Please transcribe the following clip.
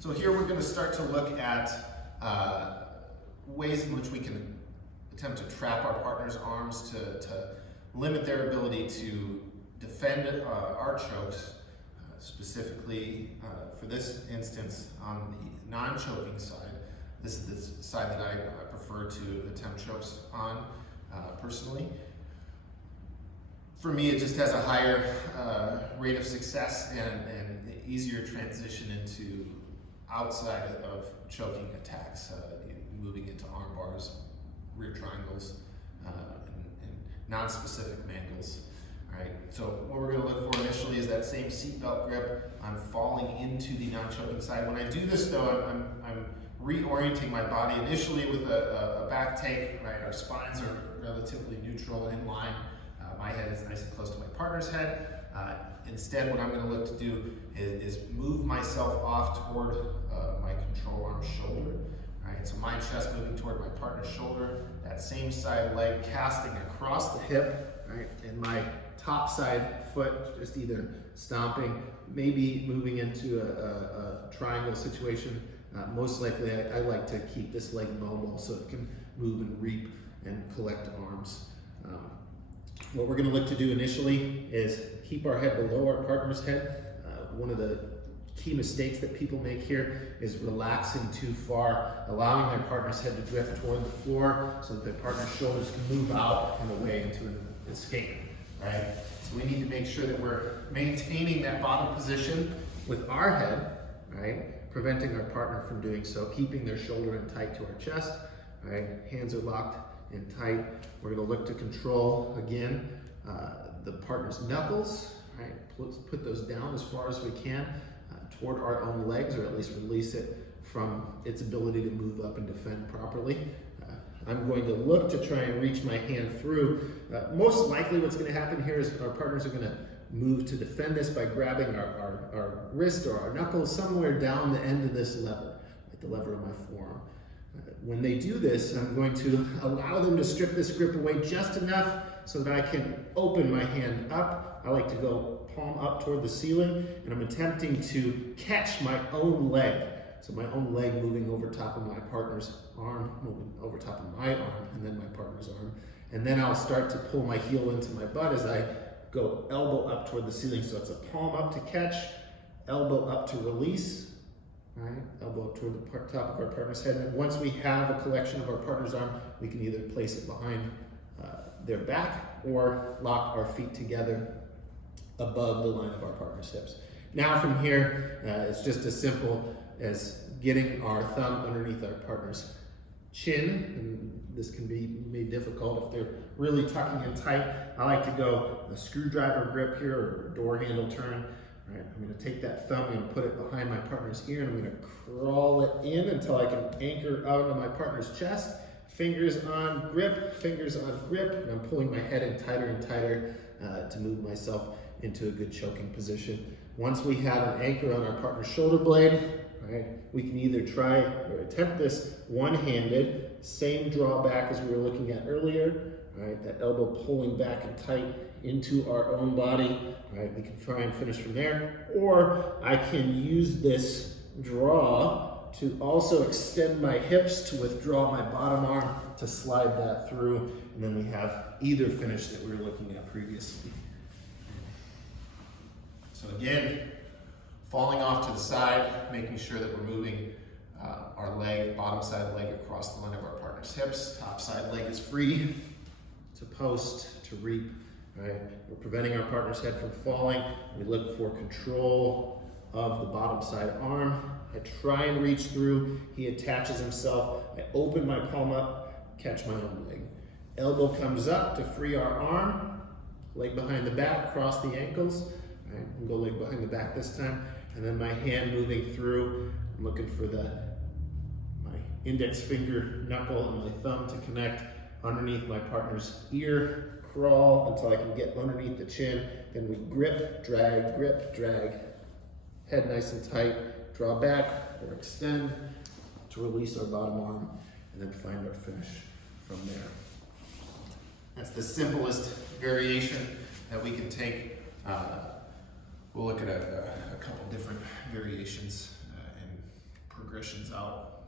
So here we're going to start to look at ways in which we can attempt to trap our partner's arms to limit their ability to defend our chokes, specifically for this instance on the non-choking side. This is the side that I prefer to attempt chokes on personally. For me, it just has a higher rate of success and easier transition into outside of choking attacks, moving into arm bars, rear triangles, and non-specific mangles. All right, so what we're going to look for initially is that same seatbelt grip. I'm falling into the non-choking side. When I do this, though, I'm reorienting my body initially with a back take. Right, our spines are relatively neutral and in line. My head is nice and close to my partner's head. Instead, what I'm going to look to do is move myself off toward my control arm shoulder. Right, so my chest moving toward my partner's shoulder, that same side leg casting across the hip, right, and my top side foot just either stomping, maybe moving into a triangle situation. Most likely, I like to keep this leg mobile so it can move and reap and collect arms. What we're going to look to do initially is keep our head below our partner's head. One of the key mistakes that people make here is relaxing too far, allowing their partner's head to drift toward the floor so that their partner's shoulders can move out and away into an escape. Right? So we need to make sure that we're maintaining that bottom position with our head, right? Preventing our partner from doing so, keeping their shoulder in tight to our chest. Right? Hands are locked and tight. We're going to look to control, again, the partner's knuckles. Right? Put those down as far as we can toward our own legs, or at least release it from its ability to move up and defend properly. I'm going to look to try and reach my hand through. Most likely what's going to happen here is our partners are going to move to defend this by grabbing our wrist or our knuckles somewhere down the end of this lever, like the lever of my forearm. When they do this, I'm going to allow them to strip this grip away just enough so that I can open my hand up. I like to go palm up toward the ceiling, and I'm attempting to catch my own leg. So my own leg moving over top of my partner's arm, moving over top of my arm, and then my partner's arm. And then I'll start to pull my heel into my butt as I go elbow up toward the ceiling. So it's a palm up to catch, elbow up to release. Right, elbow up toward the top of our partner's head. And once we have a collection of our partner's arm, we can either place it behind their back or lock our feet together above the line of our partner's hips. Now from here, it's just as simple as getting our thumb underneath our partner's chin. And this can be made difficult if they're really tucking in tight. I like to go a screwdriver grip here or a door handle turn. Right, I'm going to take that thumb, I'm going to put it behind my partner's ear, and I'm going to crawl it in until I can anchor out into my partner's chest. Fingers on grip, and I'm pulling my head in tighter and tighter to move myself into a good choking position. Once we have an anchor on our partner's shoulder blade, right, we can either try or attempt this one-handed, same drawback as we were looking at earlier, right, that elbow pulling back and tight into our own body. Right, we can try and finish from there, or I can use this draw to also extend my hips to withdraw my bottom arm to slide that through, and then we have either finish that we were looking at previously. So again, falling off to the side, making sure that we're moving our leg, bottom side leg across the line of our partner's hips, top side leg is free to post, to reap. Right? We're preventing our partner's head from falling. We look for control of the bottom side arm. I try and reach through. He attaches himself. I open my palm up, catch my own leg. Elbow comes up to free our arm. Leg behind the back, cross the ankles. Right? And go leg behind the back this time. And then my hand moving through. I'm looking for my index finger, knuckle, and my thumb to connect underneath my partner's ear. Crawl until I can get underneath the chin. Then we grip, drag, head nice and tight, draw back or extend to release our bottom arm, and then find our finish from there. That's the simplest variation that we can take. We'll look at a couple different variations and regressions out.